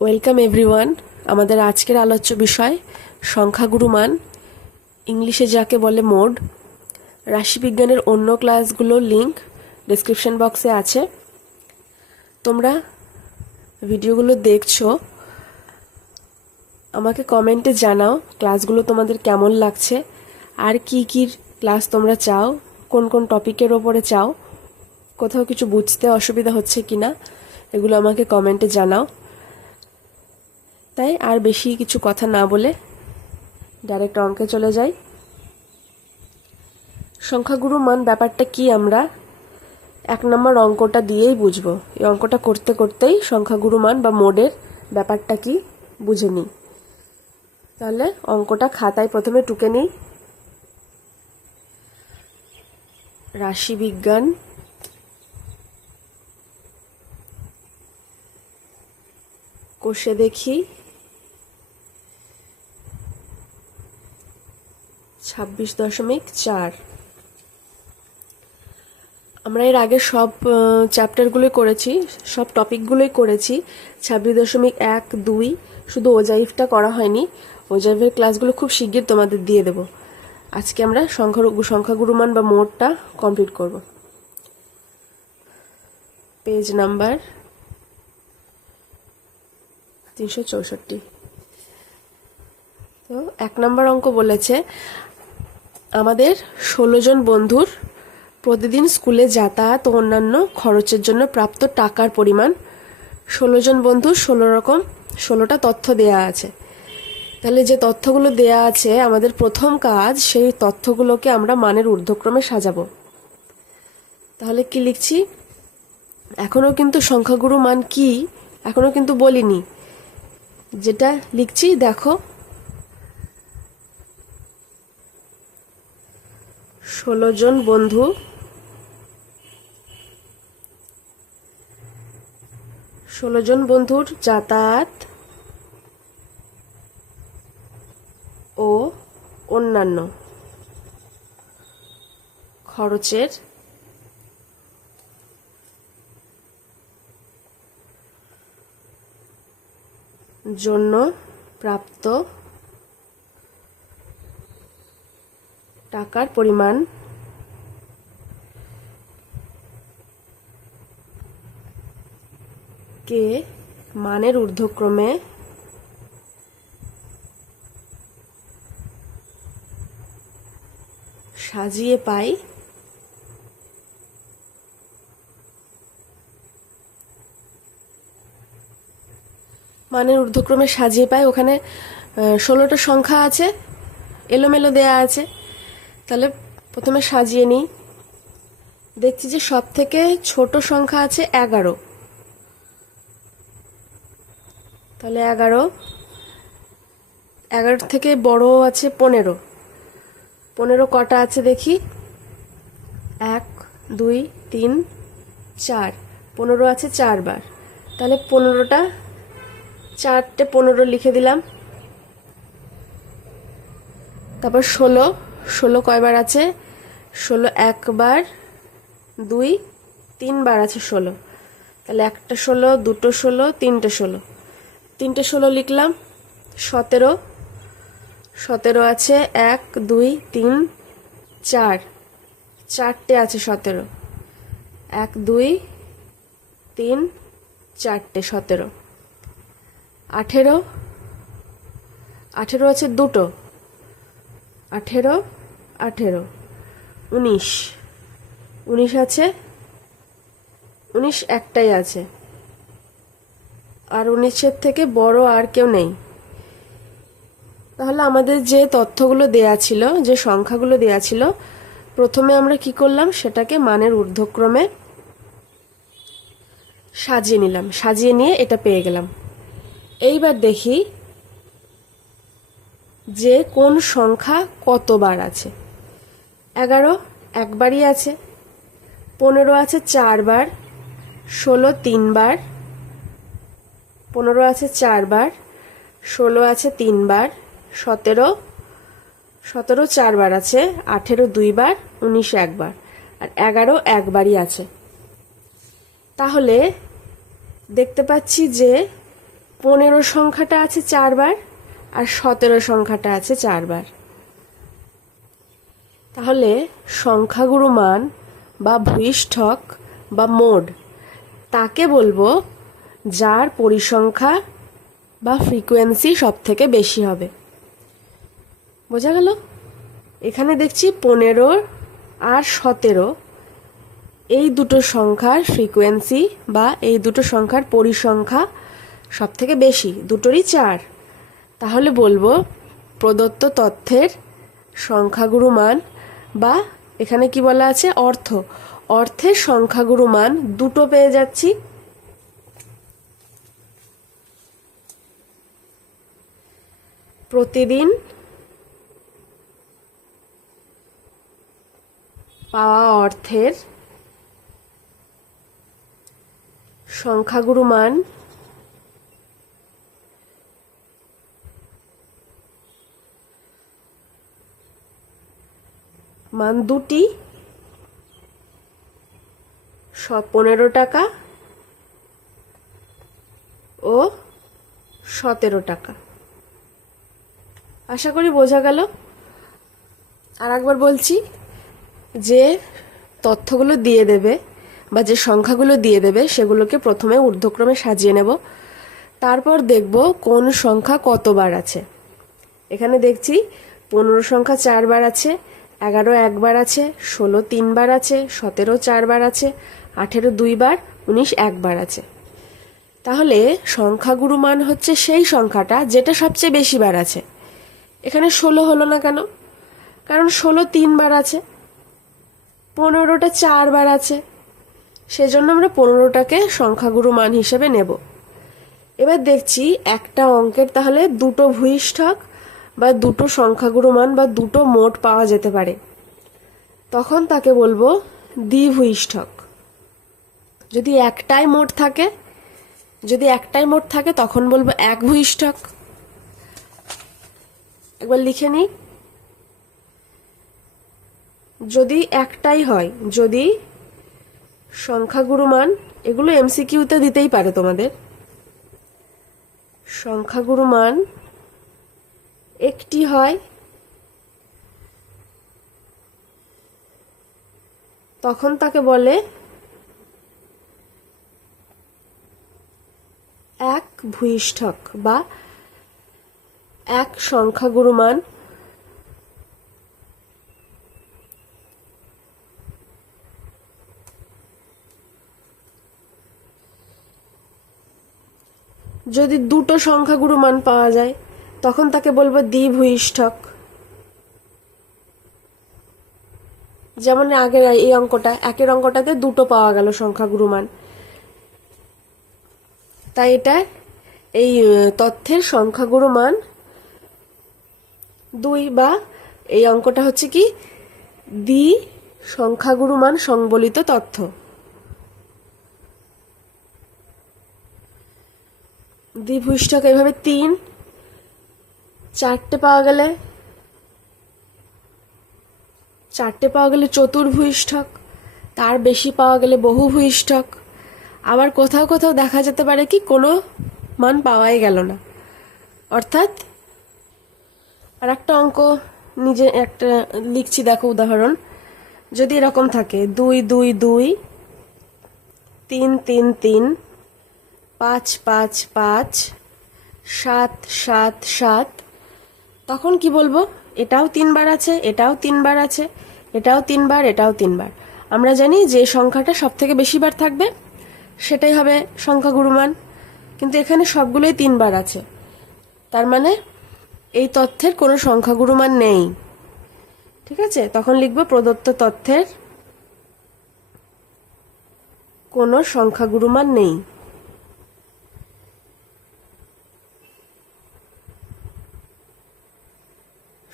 Welcome everyone. আমাদের আজকের আলোচ্য বিষয় সংখ্যাগুরুমান, ইংলিশে যাকে বলে মোড। রাশিবিজ্ঞানের অন্য ক্লাসগুলোর লিংক ডেসক্রিপশন বক্সে আছে। তোমরা ভিডিওগুলো দেখছো, আমাকে কমেন্টে জানাও ক্লাসগুলো তোমাদের কেমন লাগছে, আর কি কি ক্লাস তোমরা চাও, কোন কোন টপিকের ওপরে চাও, কোথাও কিছু বুঝতে অসুবিধা হচ্ছে কিনা এগুলো আমাকে কমেন্টে জানাও। তাই আর বেশি কিছু কথা না বলে ডাইরেক্ট অঙ্কে চলে যাই। সংখ্যাগুরু মান ব্যাপারটা কি আমরা 1 নম্বর অঙ্কটা দিয়েই বুঝবো। এই অঙ্কটা করতে করতেই সংখ্যাগুরু মান বা মোডের ব্যাপারটা কি বুঝে নিই। তাহলে অঙ্কটা খাতায় প্রথমে টুকে নিই। রাশিবিজ্ঞান, কষে দেখি 26.4। আমরা এর আগে সব চ্যাপ্টারগুলোই করেছি, সব টপিকগুলোই করেছি। 26.1, 2 শুধু ওজাইফটা করা হয়নি। ওজাইফের ক্লাসগুলো খুব শিগগির তোমাদের দিয়ে দেব। আজকে আমরা সংখ্যাগুরুমান বা মোডটা কমপ্লিট করব। Page number 364। তো 1 নম্বর অঙ্ক বলেছে আমাদের 16 জন বন্ধুর প্রতিদিন স্কুলে যাতায়াত ও অন্যান্য খরচের জন্য প্রাপ্ত টাকার পরিমাণ। 16 জন বন্ধুর 16টা তথ্য দেয়া আছে। তাহলে যে তথ্যগুলো দেয়া আছে, আমাদের প্রথম কাজ সেই তথ্যগুলোকে আমরা মানের ঊর্ধ্বক্রমে সাজাবো। তাহলে কি লিখছি, এখনো কিন্তু সংখ্যাগুরু মান কি এখনো কিন্তু বলিনি। যেটা লিখছি দেখো, 16 জন বন্ধু, 16 জন বন্ধুর যাতায়াত ও অন্যান্য খরচের জন্য প্রাপ্ত টাকার পরিমাণ কে মানের ঊর্ধ্বক্রমে সাজিয়ে পাই। মানের ঊর্ধ্বক্রমে সাজিয়ে পাই, ওখানে 16টা সংখ্যা আছে, এলোমেলো দেয়া আছে। তাহলে প্রথমে সাজিয়ে নিই। দেখছি যে সব থেকে ছোট সংখ্যা আছে 11। তাহলে 11 থেকে বড় আছে 15। 15 কটা আছে দেখি, 1, 2, 3, 4। 15 আছে 4 বার। তাহলে 15টা 4টে 15 লিখে দিলাম। তারপর 16 কয়বার আছে, 16 একবার, 2, 3 বার আছে 16। তাহলে একটা 16, দুটো 16, তিনটে 16। তিনটে 16 লিখলাম। 17 আছে 1, 2, 3, 4। 4টে আছে 17। 1, 2, 3, 4টে 17। 18 আছে দুটো, 18, 19 আছে, 19 একটাই আছে, আর 19-এর থেকে বড় আর কেউ নেই। তাহলে আমাদের যে তথ্যগুলো দেয়া ছিল, যে সংখ্যাগুলো দেয়া ছিল, প্রথমে আমরা কি করলাম, সেটাকে মানের ঊর্ধ্বক্রমে সাজিয়ে নিলাম। সাজিয়ে নিয়ে এটা পেয়ে গেলাম। এইবার দেখি যে কোন সংখ্যা কতবার আছে। 11 একবারই আছে, 15 আছে 4 বার, 16 3 বার, 15 আছে 4 বার, 16 আছে 3 বার, 17 4 বার আছে, 18 2 বার, 19 একবার, আর 11 একবারই আছে। তাহলে দেখতে পাচ্ছি যে 15 সংখ্যাটা আছে 4 বার আর 17 সংখ্যাটা আছে 4 বার। তাহলে সংখ্যাগুরু মান বা ভূইষ্ঠক বা মোড তাকে বলবো যার পরিসংখ্যা বা ফ্রিকোয়েন্সি সব থেকে বেশি হবে। বোঝা গেল? এখানে দেখছি 15 আর 17 এই দুটো সংখ্যার ফ্রিকোয়েন্সি বা এই দুটো সংখ্যার পরিসংখ্যা সব থেকে বেশি, দুটোরই 4। তাহলে বলবো প্রদত্ত তথ্যের সংখ্যাগুরু মান বা এখানে কি বলা আছে অর্থের সংখ্যাগুরু মান দুটো পেয়ে যাচ্ছি। প্রতিদিন পাওয়া অর্থের সংখ্যাগুরু মান দুটি, 15 টাকা ও 17 টাকা। আশা করি বোঝা গেল। আর একবার বলছি, যে তথ্যগুলো দিয়ে দেবে বা যে সংখ্যাগুলো দিয়ে দেবে সেগুলোকে প্রথমে ঊর্ধ্বক্রমে সাজিয়ে নেব, তারপর দেখব কোন সংখ্যা কতবার আছে। এখানে দেখছি 15 সংখ্যা 4 বার আছে, 11 একবার আছে, 16 3 বার আছে, 17 4 বার আছে, 18 2 বার, 19 একবার আছে। তাহলে সংখ্যাগুরু মান হচ্ছে সেই সংখ্যাটা যেটা সবচেয়ে বেশি বার আছে। এখানে 16 হলো না কেন? কারণ 16 3 বার আছে, 15টা 4 বার আছে, সেজন্য আমরা 15টাকে সংখ্যাগুরু মান হিসেবে নেব। এবার দেখছি একটা অঙ্কের তাহলে দুটো ভূইষ্ঠক বা দুটো সংখ্যাগুরু মান বা দুটো মোট পাওয়া যেতে পারে, তখন তাকে বলবো দ্বিভূইষ্ঠক। যদি একটাই মোট থাকে তখন বলবো একভূইষ্ঠক। একবার লিখে নিই, যদি একটাই হয়, যদি সংখ্যাগুরু মান, এগুলো এমসিকিউতে দিতেই পারে তোমাদের, সংখ্যাগুরু মান একটি হয়, তখন তাকে বলে এক ভূইষ্ঠক বা এক সংখ্যাগুরু মান। যদি দুটো সংখ্যাগুরু মান পাওয়া যায় তখন তাকে বলবো দ্বিভূইষ্ঠক। যেমন আগের এই অঙ্কটা, একের অঙ্কটাতে দুটো পাওয়া গেল সংখ্যাগুরু মান, তাই এটা এই তথ্যের সংখ্যাগুরু মান 2, বা এই অঙ্কটা হচ্ছে কি দ্বি সংখ্যাগুরু মান সংবলিত তথ্য। দ্বিভূইষ্ঠক এইভাবে 3, 4টে পাওয়া গেলে চতুর্ভূইষ্ঠক, তার বেশি পাওয়া গেলে বহুভূইষ্ঠক। আবার কোথাও কোথাও দেখা যেতে পারে কি কোনো মান পাওয়াই গেল না, অর্থাৎ আর একটা অঙ্ক নিজে একটা লিখছি, দেখো উদাহরণ। যদি এরকম থাকে 2 2 2, 3 3 3, 5 5 5, 7 7 7, তখন কি বলবো? এটাও 3 বার আছে, এটাও 3 বার আছে, এটাও 3 বার, এটাও 3 বার। আমরা জানি যে সংখ্যাটা সব থেকে বেশি বার থাকবে সেটাই হবে সংখ্যাগুরু মান, কিন্তু এখানে সবগুলোই 3 বার আছে, তার মানে এই তথ্যের কোনো সংখ্যাগুরু মান নেই। ঠিক আছে, তখন লিখবো প্রদত্ত তথ্যের কোনো সংখ্যাগুরু মান নেই।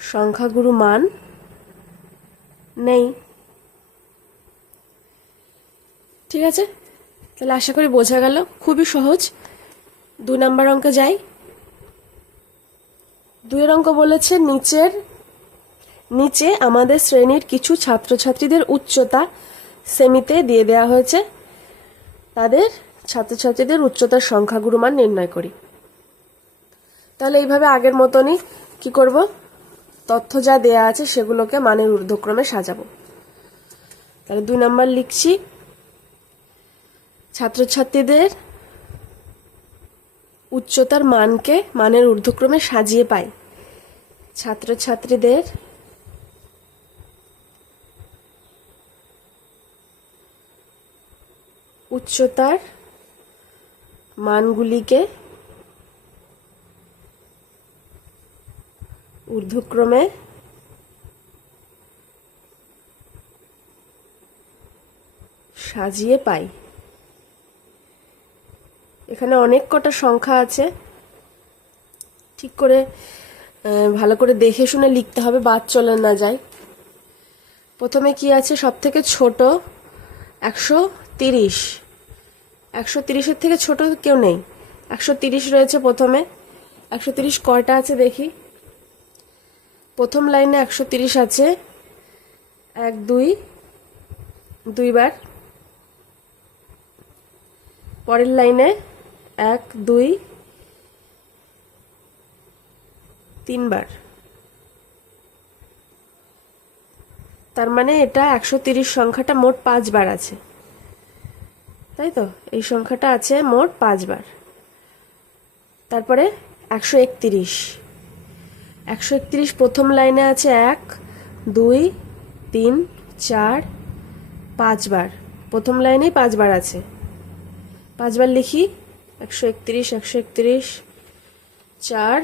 সংখ্যাগুরু মান নেই। ঠিক আছে, তাহলে আশা করি বোঝা গেল, খুবই সহজ। 2 নম্বর অঙ্কে যাই। 2 অঙ্ক বলেছে নিচে আমাদের শ্রেণীর কিছু ছাত্রছাত্রীদের উচ্চতা সেমিতে দিয়ে দেওয়া হয়েছে, তাদের ছাত্রছাত্রীদের উচ্চতার সংখ্যাগুরু মান নির্ণয় করি। তাহলে এইভাবে আগের মতনই কি করব, তথ্য যা দেয়া আছে সেগুলোকে মানের ঊর্ধ্বক্রমে সাজাবো। তাহলে 2 নম্বর লিখছি, ছাত্রছাত্রীদের উচ্চতার মানকে মানের ঊর্ধ্বক্রমে সাজিয়ে পাই। ছাত্রছাত্রীদের উচ্চতার মানগুলিকে ঊর্ধ্বক্রমে সাজিয়ে পাই। এখানে অনেক কটা সংখ্যা আছে, ঠিক করে ভালো করে দেখে শুনে লিখতে হবে, বাদ চলে না যায়। প্রথমে কি আছে, সব থেকে ছোট 130। 130-এর থেকে ছোট কেউ নেই। 130 রয়েছে প্রথমে। 130 কয়টা আছে দেখি। প্রথম লাইনে 130 আছে, 1 2 দুইবার। পরের লাইনে 1 2 3বার। তার মানে এটা 130 সংখ্যাটা মোট 5 বার আছে, তাই তো? এই সংখ্যাটা আছে মোট 5 বার। তারপরে 131। 131 প্রথম লাইনে আছে 1 2 3 4 5 বার। প্রথম লাইনেই 5 বার আছে, 5 বার লিখি। 131 131 4,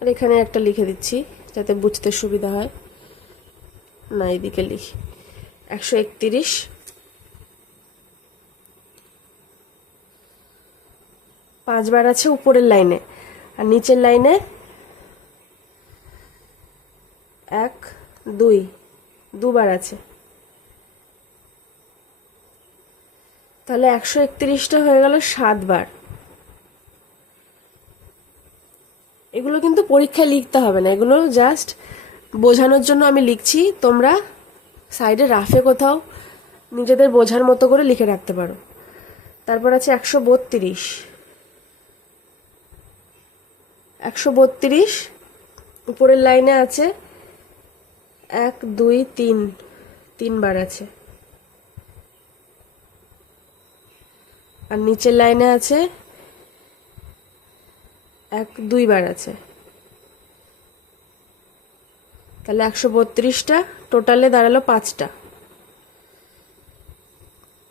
আর এখানে একটা লিখে দিচ্ছি যাতে বুঝতে সুবিধা হয়। না, এইদিকে লিখি। 131 5 বার আছে উপরের লাইনে, আর নিচের লাইনে 1 2 দুবার আছে। তাহলে 131টা হয়ে গেল 7 বার। এগুলো কিন্তু পরীক্ষায় লিখতে হবে না, এগুলো জাস্ট বোঝানোর জন্য আমি লিখছি। তোমরা সাইডে রাফে কোথাও নিজেদের বোঝার মতো করে লিখে রাখতে পারো। তারপর আছে 132। 132 উপরের লাইনে আছে 1 2 3 3বার আছে, আর নিচের লাইনে আছে 1 2 বার আছে। তাহলে 132টা টোটালে দাঁড়ালো 5টা।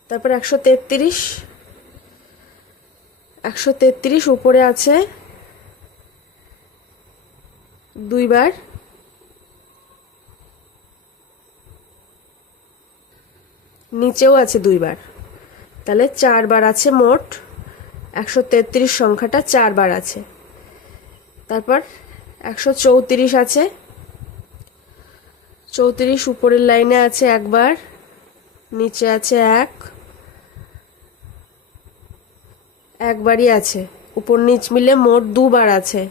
তারপর 133। 133 উপরে আছে 2 বার, নিচেও আছে 2 বার। তাহলে 4 বার আছে মোট। 133 সংখ্যাটা 4 বার আছে। তারপর 134 আছে। 34 উপরের লাইনে আছে 1 বার, নিচে আছে 1 বারই আছে। উপর নিচ মিলে মোট 2 বার আছে।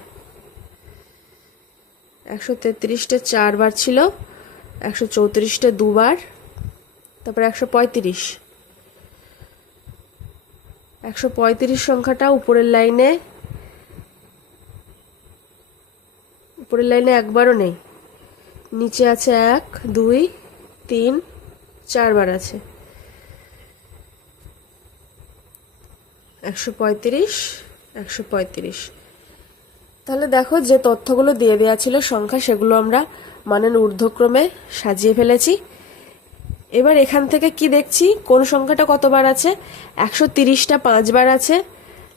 133টা 4 বার ছিল, 134টা 2 বার। তারপর 135। 135 সংখ্যাটা উপরের লাইনে 1 বারও নেই, নিচে আছে 1 2 3 4 বার আছে। 135 135। তাহলে দেখো, যে তথ্যগুলো দিয়ে দেওয়া ছিল সংখ্যা, সেগুলো আমরা মানের ঊর্ধ্বক্রমে সাজিয়ে ফেলেছি। এবার এখান থেকে কি দেখছি, কোন সংখ্যাটা কতবার আছে। 130টা 5 বার আছে,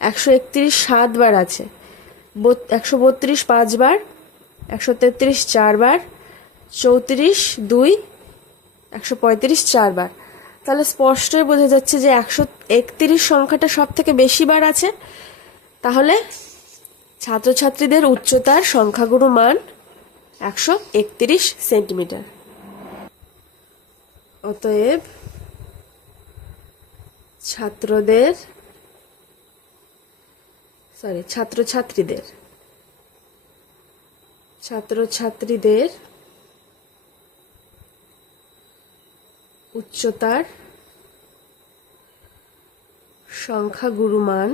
131 7 বার আছে, 132 5 বার, 133 4 বার, 34 2, 135 4 বার। তাহলে স্পষ্টই বোঝা যাচ্ছে যে 131 সংখ্যাটা সব থেকে বেশি বার আছে। তাহলে ছাত্রছাত্রীদের উচ্চতার সংখ্যাগুরু মান 131 সেন্টিমিটার। অতএব ছাত্রছাত্রীদের উচ্চতার সংখ্যাগুরু মান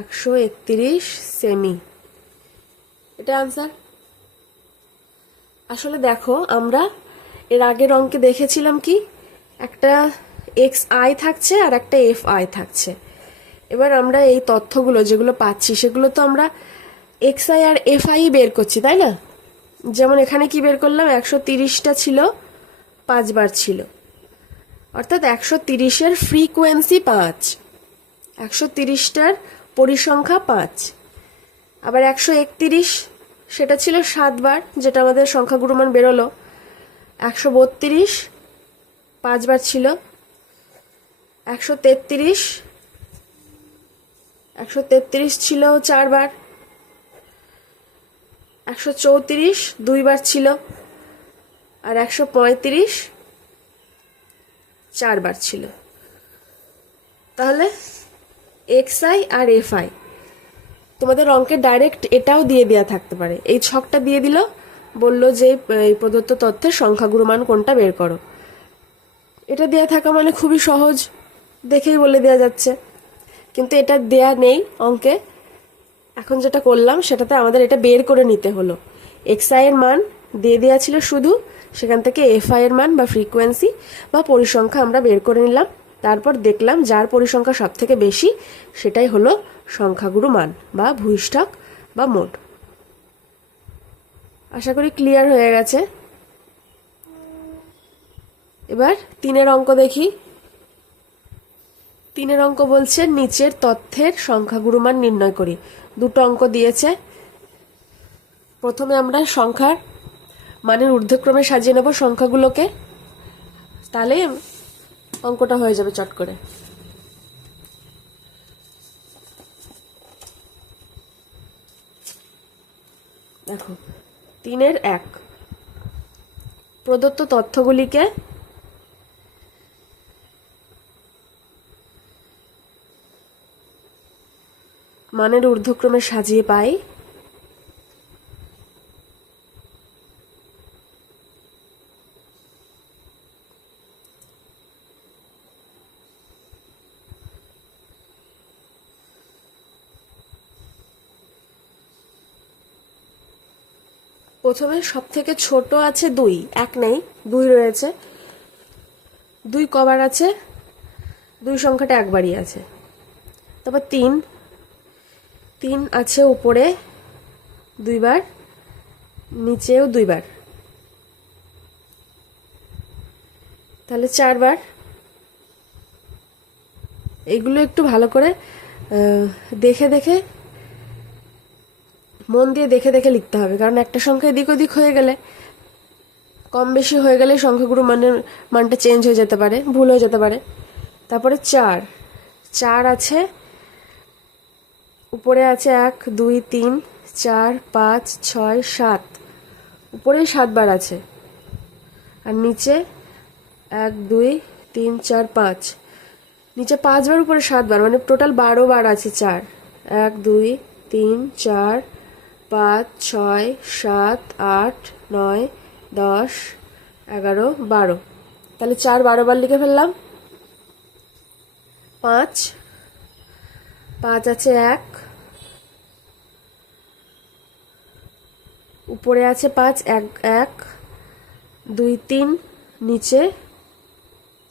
131 সেমি। এটা আনসার। আসলে দেখো, আমরা এর আগের অঙ্কে দেখেছিলাম কি, একটা XI থাকছে আর একটা FI থাকছে। এবার আমরা এই তথ্যগুলো যেগুলো পাচ্ছি সেগুলো তো আমরা XI আর FI বের করছি, তাই না? যেমন এখানে কি বের করলাম, 130টা ছিল, 5 বার ছিল, অর্থাৎ 130-এর ফ্রিকোয়েন্সি 5, 130টার পরিসংখ্যা 5। আবার 131 সেটা ছিল 7 বার, যেটা আমাদের সংখ্যাগুরুমান বেরোলো। 132 5 বার ছিল। 133 ছিল 4 বার। 134 2 বার ছিল। আর 135 4 বার ছিল। তাহলে XI আর FI তোমাদের অঙ্কে ডাইরেক্ট এটাও দিয়ে দেওয়া থাকতে পারে। এই ছকটা দিয়ে দিল, বললো যে এই প্রদত্ত তথ্যের সংখ্যাগুরুমান কোনটা বের করো। এটা দেয়া থাকা মানে খুবই সহজ, দেখেই বলে দেওয়া যাচ্ছে। কিন্তু এটা দেয়া নেই অঙ্কে। এখন যেটা করলাম সেটাতে আমাদের এটা বের করে নিতে হলো। XI এর মান দিয়ে দেওয়া ছিল শুধু, সেখান থেকে FI এর মান বা ফ্রিকোয়েন্সি বা পরিসংখ্যা আমরা বের করে নিলাম। তারপর দেখলাম যার পরিসংখ্যা সব থেকে বেশি সেটাই হলো সংখ্যাগুরু মান বা ভূইষ্ঠক বা মোড। আশা করি ক্লিয়ার হয়ে গেছে। এবার 3-এর অঙ্ক দেখি। 3-এর অঙ্ক বলছে নিচের তথ্যের সংখ্যাগুরু মান নির্ণয় করি। দুটো অঙ্ক দিয়েছে। প্রথমে আমরা সংখ্যার মানের ঊর্ধ্বক্রমে সাজিয়ে নেব সংখ্যাগুলোকে, তাহলে অঙ্কটা হয়ে যাবে চট করে। দেখো, 3-এর 1 প্রদত্ত তথ্যগুলিকে মানের ঊর্ধ্বক্রমে সাজিয়ে পাই। প্রথমে সব থেকে ছোট আছে 2, 1 নেই, 2 রয়েছে। 2 কবার আছে? 2 সংখ্যাটা একবারই আছে। তারপর 3 আছে উপরে 2 বার, নিচেও 2 বার, তাহলে 4 বার। এগুলো একটু ভালো করে দেখে দেখে, মন দিয়ে দেখে দেখে লিখতে হবে, কারণ একটা সংখ্যা এদিক ওদিক হয়ে গেলে, কম বেশি হয়ে গেলে সংখ্যাগুরু মানটা চেঞ্জ হয়ে যেতে পারে, ভুল হয়ে যেতে পারে। তারপরে 4 আছে, উপরে আছে 1 2 3 4 5 6 7, উপরে 7 বার আছে। আর নিচে 1 2 3 4 5, নিচে 5 বার, উপরে 7 বার, মানে টোটাল 12 বার আছে 4। 1 2 3 4 5 6 7 8 9 10 11 12, তাহলে 4 12 বার লিখে ফেললাম। 5 আছে 1, উপরে আছে 5 1 2 3, নিচে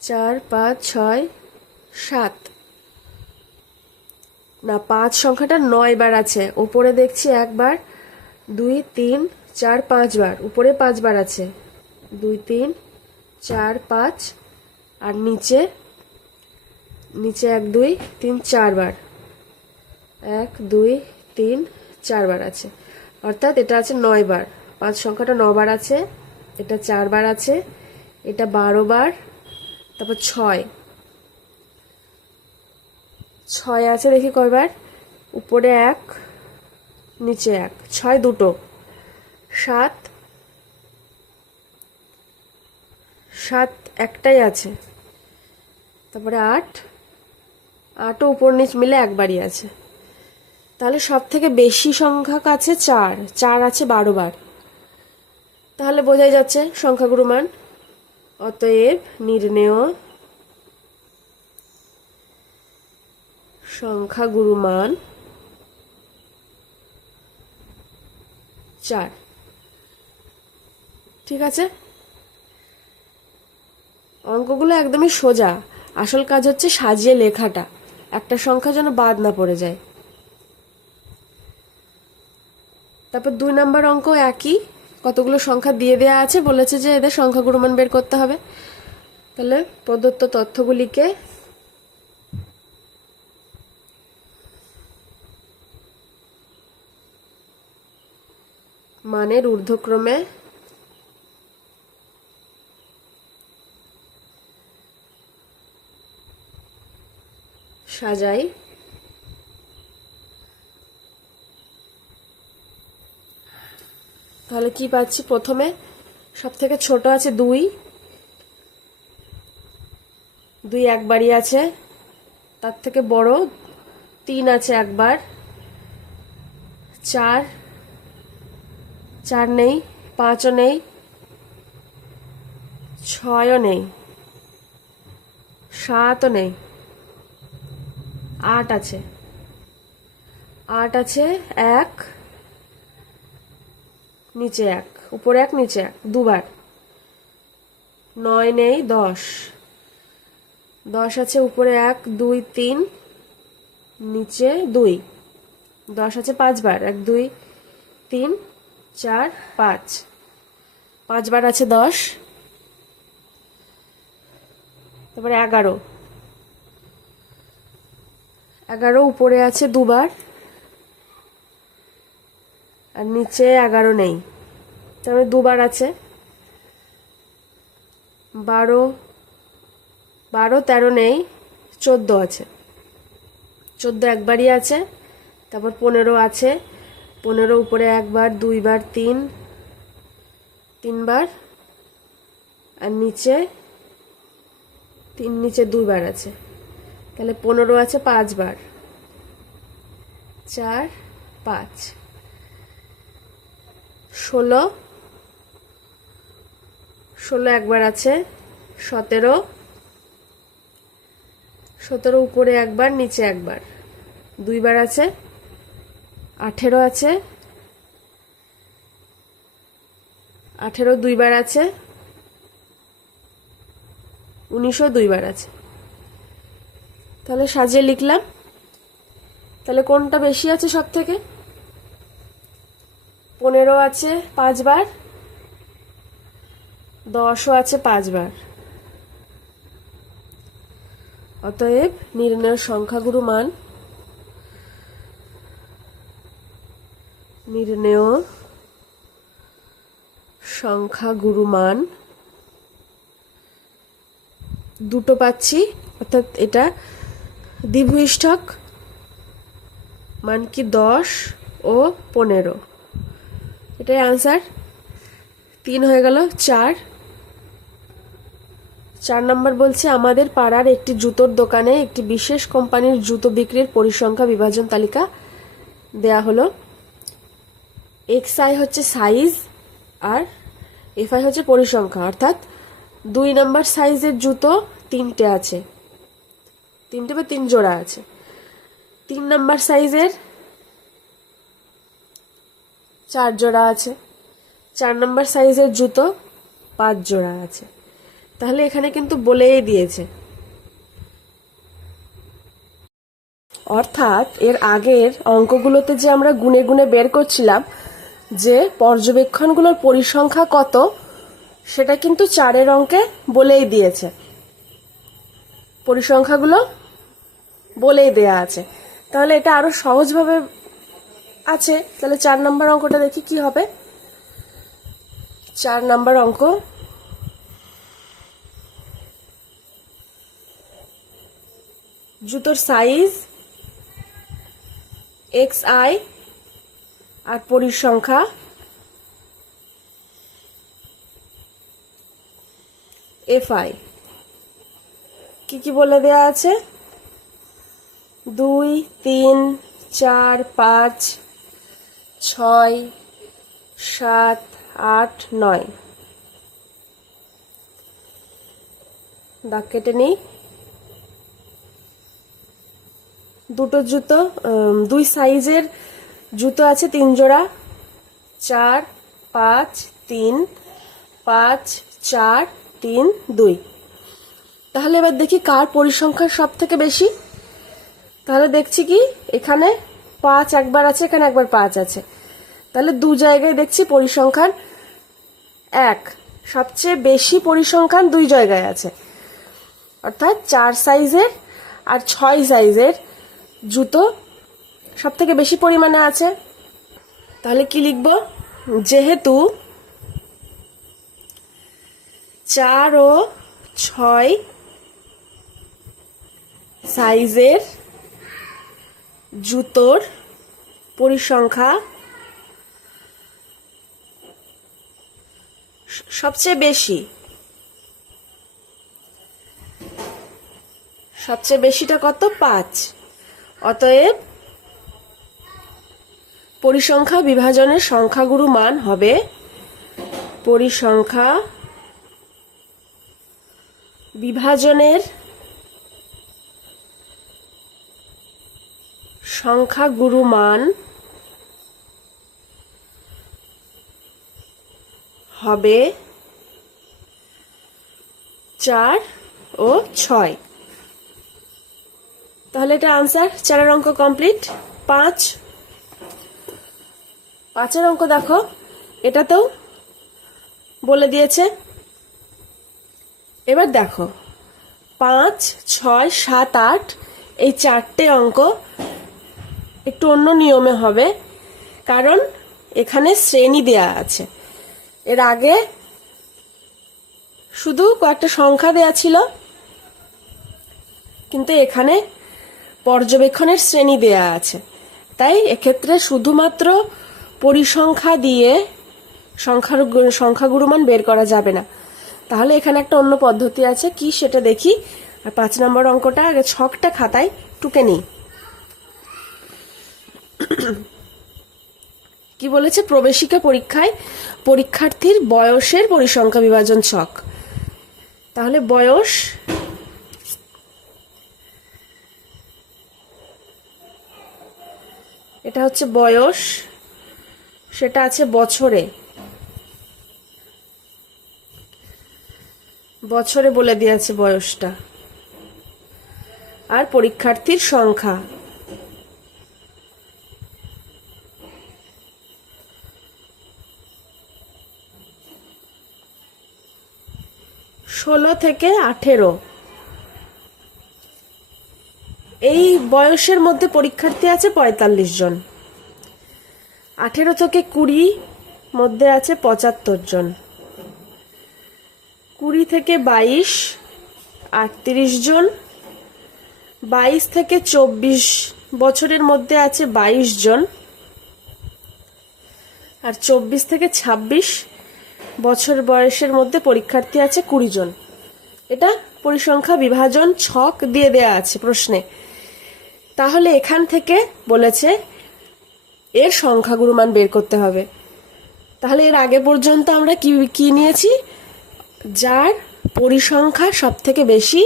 4 5 6 7, না 5 সংখ্যাটা 9 বার আছে। উপরে দেখছি 1 বার 2 3 4 5 বার, উপরে 5 বার আছে 2 3 4 5, আর নিচে 1 2 3 4 বার, 1 2 3 4 বার আছে। অর্থাৎ এটা আছে 9 বার। 5 সংখ্যাটা 9 বার আছে, এটা 4 বার আছে, এটা 12 বার। তারপর 6 আছে, দেখি কয়বার, উপরে 1 নিচে 1, 6 দুটো। 7 একটাই আছে। তারপরে 8ও উপর নিচ মিলে একবারই আছে। তাহলে সব থেকে বেশি সংখ্যা আছে 4 আছে 12 বার। তাহলে বোঝাই যাচ্ছে সংখ্যাগুরু মান। অতএব নির্ণেয় সংখ্যাগুরু মান 4। ঠিক আছে, অঙ্কগুলো একদমই সোজা, আসল কাজ হচ্ছে সাজিয়ে লেখাটা, একটা সংখ্যা যেন বাদ না পড়ে যায়। তারপর 2 নম্বর অঙ্ক একই, কতগুলো সংখ্যা দিয়ে দেয়া আছে, বলেছে যে এদের সংখ্যা গুণমান বের করতে হবে। তাহলে প্রদত্ত তথ্যগুলিকে মানের ঊর্ধ্বক্রমে সাজাই। তাহলে কি পাচ্ছি, প্রথমে সব থেকে ছোট আছে 2, 2 একবারই আছে। তার থেকে বড় 3 আছে একবার, 4 নেই, 5ও নেই, 6ও নেই, 7ও নেই, 8 আছে, 1, নিচে 1, উপরে 1 নিচে 1, দুবার। 9 নেই, 10 আছে, উপরে 1 2 3, নিচে 2, 10 আছে 5 বার, 1 2 3 4 5, 5 বার আছে 10। তারপরে 11 উপরে আছে 2 বার, আর নিচে 11 নেই, তারপরে 2 বার আছে। 12 13 নেই, 14 আছে, 14 একবারই আছে। তারপর 15 আছে, 15 উপরে 1 বার, 2 বার, 3 বার, আর নিচে 3 নিচে 2 বার আছে। তাহলে 15 আছে 5 বার, 4 5। 16 একবার আছে। 17 উপরে 1 বার, নিচে 1 বার, 2 বার আছে। 18 আছে, 2 বার আছে। 19ও 2 বার আছে। তাহলে সাজিয়ে লিখলাম। তাহলে কোনটা বেশি আছে সব থেকে? 15 আছে 5 বার, 10ও আছে 5 বার। অতএব নির্ণেয় সংখ্যাগুরু মান, দুটো পাচ্ছি, অর্থাৎ এটা দ্বিভুইষ্ঠক, মান কি 10 ও 15। এটাই আনসার। 3 হয়ে গেল। 4 নম্বর বলছে, আমাদের পাড়ার একটি জুতোর দোকানে একটি বিশেষ কোম্পানির জুতো বিক্রির পরিসংখ্যা বিভাজন তালিকা দেয়া হলো। XI হচ্ছে সাইজ আর FI হচ্ছে পরিসংখ্যা, অর্থাৎ 2 নম্বর সাইজের জুতো 3টে আছে, 3টে বা 3 জোড়া আছে। 3 নম্বর সাইজের 4 জোড়া আছে। 4 নম্বর সাইজের জুতো 5 জোড়া আছে। তাহলে এখানে কিন্তু বলেই দিয়েছে, অর্থাৎ এর আগের অঙ্কগুলোতে যে আমরা গুনে গুনে বের করছিলাম যে পর্যবেক্ষণগুলোর পরিসংখ্যা কত, সেটা কিন্তু 4-এর অঙ্কে বলেই দিয়েছে, পরিসংখ্যাগুলো বলেই দেয়া আছে। তাহলে এটা আরো সহজভাবে আছে। তাহলে 4 নম্বর অঙ্কটা দেখি কি হবে। 4 নম্বর অঙ্ক, জুতোর সাইজ XI আর পরিসংখ্যা FI। কি কি বলে দেয়া আছে? 2 3 4 5 6 7 8 9। দাগ কেটে নেই। দুটো জুতো, 2 সাইজের জুতো আছে 3 জোড়া, 4 5 3 5 4 3 2। তাহলে এবার দেখি কার পরিসংখ্যান সব থেকে বেশি। তাহলে দেখছি কি এখানে 5 একবার আছে, এখানে একবার 5 আছে, তাহলে দু জায়গায় দেখছি পরিসংখ্যান 1। সবচেয়ে বেশি পরিসংখ্যান দুই জায়গায় আছে, অর্থাৎ 4 সাইজের আর 6 সাইজের জুতো সব থেকে বেশি পরিমাণে আছে। তাহলে কি লিখব? যেহেতু 4 ও 6 সাইজের জুতোর পরিসংখ্যা সবচেয়ে বেশি, সবচেয়ে বেশিটা কত? 5। অতএব পরিসংখ্যা বিভাজনের সংখ্যাগুরু মান হবে, পরিসংখ্যা বিভাজনের সংখ্যাগুরু মান হবে 4 ও 6। তাহলে এটা আনসার। 4 অঙ্ক কমপ্লিট। 5 অঙ্ক দেখো, এটাতেও বলে দিয়েছে। এবার দেখো 5 6 7 8 এই 4টে অঙ্ক একটু অন্য নিয়মে হবে, কারণ এখানে শ্রেণী দেয়া আছে। এর আগে শুধু কয়েকটা সংখ্যা দেয়া ছিল, কিন্তু এখানে পর্যবেক্ষণের শ্রেণী দেয়া আছে। তাই এক্ষেত্রে শুধুমাত্র পরিসংখ্যা দিয়ে সংখ্যাগুরু মান বের করা যাবে না। তাহলে এখানে একটা অন্য পদ্ধতি আছে, কি সেটা দেখি। আর 5 নম্বর অঙ্কটা আগে ছকটা খাতায় টুকে নিই। কি বলেছে? প্রবেশিকা পরীক্ষায় পরীক্ষার্থীর বয়সের পরিসংখ্যা বিভাজন ছক। তাহলে বয়স, এটা হচ্ছে বয়স, সেটা আছে বছরে, বছরে বলে দিয়েছে বয়সটা। আর পরীক্ষার্থীর সংখ্যা, ষোলো থেকে 18। এই বয়সের মধ্যে পরীক্ষার্থী আছে 45 জন। 18 থেকে 20 মধ্যে আছে 75 জন। 20 থেকে 22 38 জন। 22 থেকে 24 বছরের মধ্যে আছে 22 জন। আর 24 থেকে 26 বছর বয়সের মধ্যে পরীক্ষার্থী আছে 20 জন। এটা পরিসংখ্যা বিভাজন ছক দিয়ে দেয়া আছে প্রশ্নে। তাহলে এখান থেকে বলেছে এর সংখ্যাগুরু মান বের করতে হবে। তাহলে এর আগে পর্যন্ত আমরা কি নিয়েছি? যার পরিসংখ্যা সব থেকে বেশি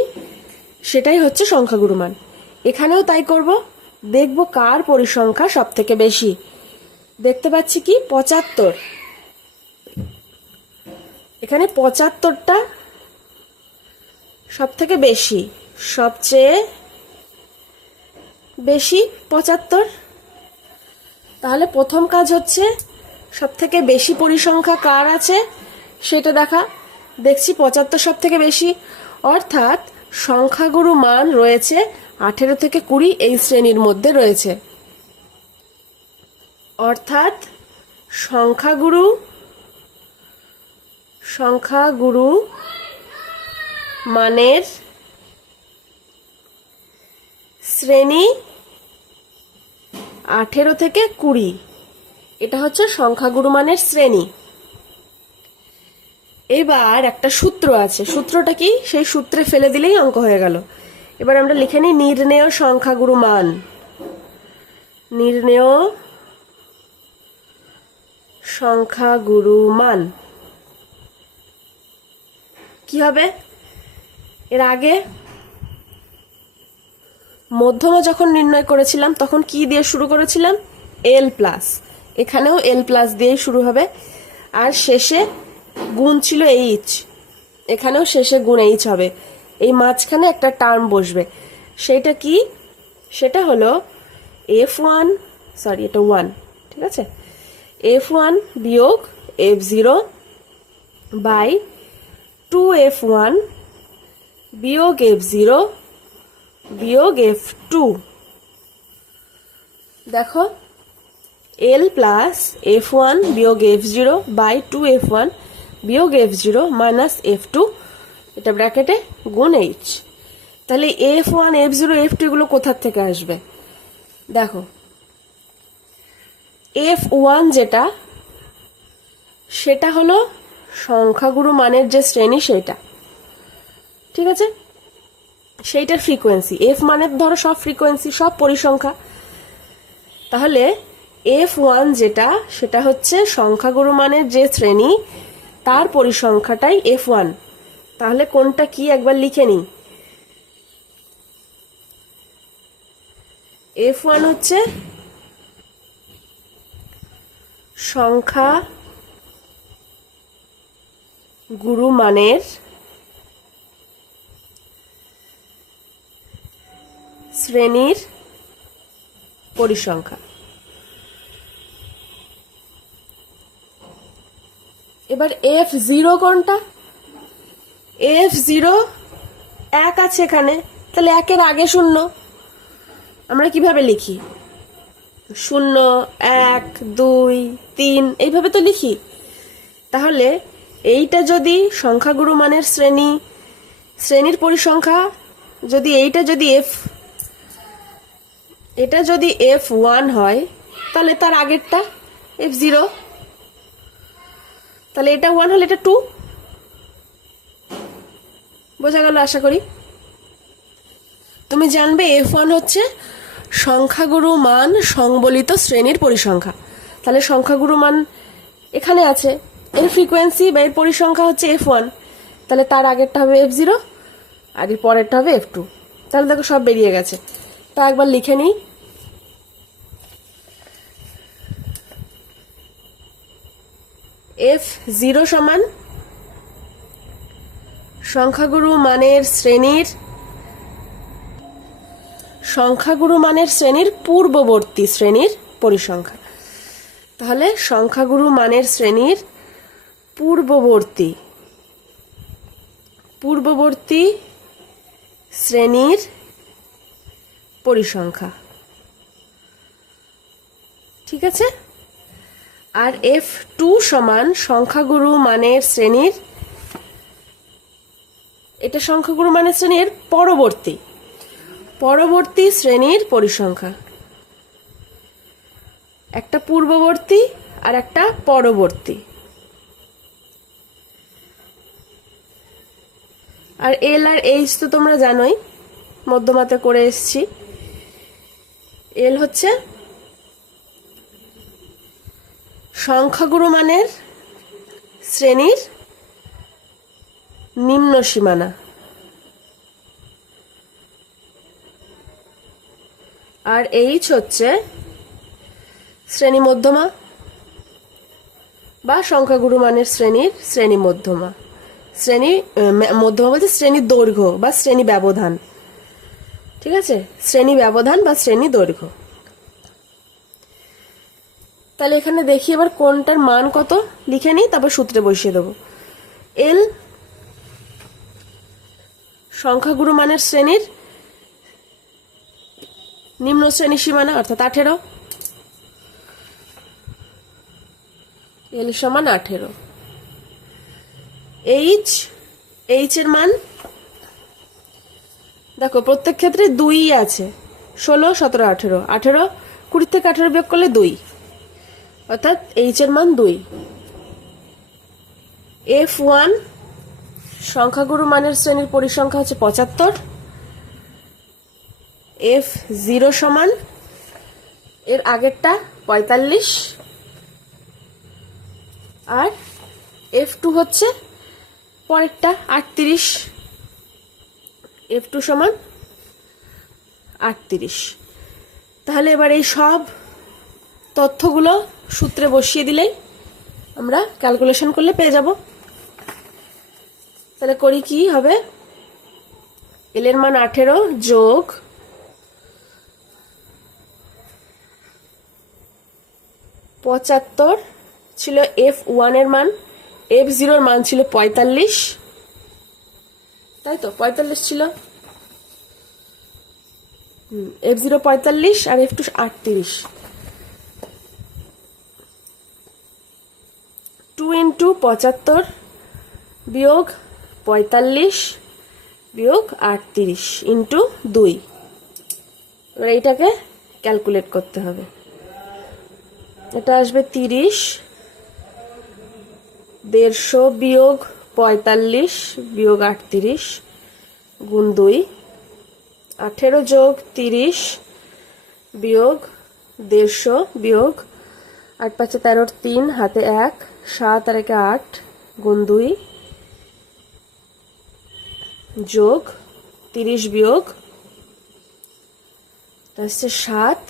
সেটাই হচ্ছে সংখ্যাগুরু মান। এখানেও তাই করব, দেখব কার পরিসংখ্যা সব থেকে বেশি। দেখতে পাচ্ছি কি 75। এখানে 75টা সব থেকে বেশি, সবচেয়ে বেশি 75। তাহলে প্রথম কাজ হচ্ছে সব থেকে বেশি পরিসংখ্যা কার আছে সেটা দেখা। দেখছি 75 সব থেকে বেশি, অর্থাৎ সংখ্যাগুরু মান রয়েছে 18 থেকে 20 এই শ্রেণীর মধ্যে রয়েছে। অর্থাৎ সংখ্যাগুরু মানের শ্রেণী 18 থেকে 20, এটা হচ্ছে সংখ্যাগুরু মানের শ্রেণী। এবার একটা সূত্র আছে, সূত্রটা কি? সেই সূত্রে ফেলে দিলেই অঙ্ক হয়ে গেল। এবার আমরা লিখে নিই নির্ণেয় সংখ্যাগুরু মান। নির্ণেয় সংখ্যাগুরু মান কি হবে? এর আগে মধ্যমা যখন নির্ণয় করেছিলাম তখন কি দিয়ে শুরু করেছিলাম? এল প্লাস। এখানেও এল প্লাস দিয়ে শুরু হবে, আর শেষে গুণ ছিল এইচ, এখানেও শেষে গুণ এইচ হবে। এই মাঝখানে একটা টার্ম বসবে, সেটা কি? সেটা হলো F1, সরি এটা 1, ঠিক আছে, F1 বিয়োগ F0 বাই 2F1 বিয়োগ F0 বিয়োগ F2। দেখো, L প্লাস F1 বিয়োগ F0 বাই 2F1 বিয়োগ F0 মাইনাস F2, এটা ব্র্যাকেটে গুণ H। তাহলে F1 F0 F2 এগুলো কোথার থেকে আসবে? দেখো, F1 যেটা, সেটা হলো সংখ্যাগুরু মানের যে শ্রেণী সেটা, ঠিক আছে, সেইটার ফ্রিকোয়েন্সি। F মানে ধরো সব ফ্রিকোয়েন্সি, সব পরিসংখ্যা। তাহলে F1 যেটা, সেটা হচ্ছে সংখ্যাগুরু মানের যে শ্রেণী তার পরিসংখ্যাটাই F1। তাহলে কোনটা কি একবার লিখে নিই। F1 হচ্ছে সংখ্যা গুরু মানের শ্রেণীর পরিসংখ্যা। এবার F0 কোনটা? F0 1 আছে এখানে, তাহলে 1-এর আগে 0। আমরা কিভাবে লিখি? 0, 1, 2, 3 এইভাবে তো লিখি। তাহলে এইটা যদি সংখ্যাগুরু মানের শ্রেণীর পরিসংখ্যা, যদি এইটা যদি এটা যদি F1 হয়, তাহলে তার আগেরটা F0, তাহলে এটা 1 হলে এটা 2। বোঝা গেল আশা করি। তুমি জানবে F1 হচ্ছে সংখ্যাগুরু মান সংবলিত শ্রেণীর পরিসংখ্যা। তাহলে সংখ্যাগুরু মান এখানে আছে, এর ফ্রিকোয়েন্সি বা এর পরিসংখ্যা হচ্ছে F1, তাহলে তার আগেরটা হবে F0 আর এর পরেরটা হবে F2। তাহলে দেখো সব বেরিয়ে গেছে। তা একবার লিখে নিই। F0 সমান সংখ্যাগুরু মানের শ্রেণীর পূর্ববর্তী শ্রেণীর পরিসংখ্যা। তাহলে সংখ্যাগুরু মানের শ্রেণীর পূর্ববর্তী শ্রেণীর পরিসংখ্যা, ঠিক আছে। আর F2 সমান সংখ্যাগুরু মানের শ্রেণীর, এটা সংখ্যাগুরু মানের শ্রেণীর পরবর্তী শ্রেণীর পরিসংখ্যা। একটা পূর্ববর্তী আর একটা পরবর্তী। আর L আর H তো তোমরা জানোই, মধ্যমাতে করে এসছি। L হচ্ছে সংখ্যাগুরু মানের শ্রেণীর নিম্ন সীমানা, আর H হচ্ছে শ্রেণী মধ্যমা বা সংখ্যাগুরু মানের শ্রেণী মধ্যমা। মধ্যমা বলতে শ্রেণী দৈর্ঘ্য বা শ্রেণী ব্যবধান, ঠিক আছে, শ্রেণী ব্যবধান বা শ্রেণী দৈর্ঘ্য। তাহলে এখানে দেখি এবার কোনটার মান কত লিখে নিই, তারপর সূত্রে বসিয়ে দেবো। L সংখ্যাগুরু মানের শ্রেণীর নিম্ন শ্রেণী সীমানা অর্থাৎ 18। L সমান 18। H এর মান দেখো প্রত্যেক ক্ষেত্রে 2 আছে, 16, 17, 18, 20 থেকে 18 বিয়োগ করলে 2, অর্থাৎ H এর মান 2। F1 সংখ্যাগুরু মানের শ্রেণীর পরিসংখ্যা হচ্ছে 75। F0 সমান এর আগেরটা 45 আর F2 হচ্ছে পরেরটা 38। F2 সমান 38। তাহলে এবার এই সব তথ্যগুলো সূত্রে বসিয়ে দিলেই আমরা ক্যালকুলেশন করলে পেয়ে যাব। তাহলে করি, কি হবে, এল এর মান 18 যোগ 75 ছিল F1 এর মান, F0 এর মান ছিল 45, তাই তো 45 ছিল, F0 45 আর F2 38। 2 × 75 বিয়োগ 45 বিয়োগ 38 ইন্টু 2। এবার এইটাকে ক্যালকুলেট করতে হবে। এটা আসবে 30, 150 বিয়োগ 45 বিয়োগ 38 গুণ 2, 18 যোগ 30 বিয়োগ 150 বিয়োগ 8 5 13 3 হাতে 1 7 আর 1 8 গুণ 2 যোগ 30 বিয়োগ আসছে 7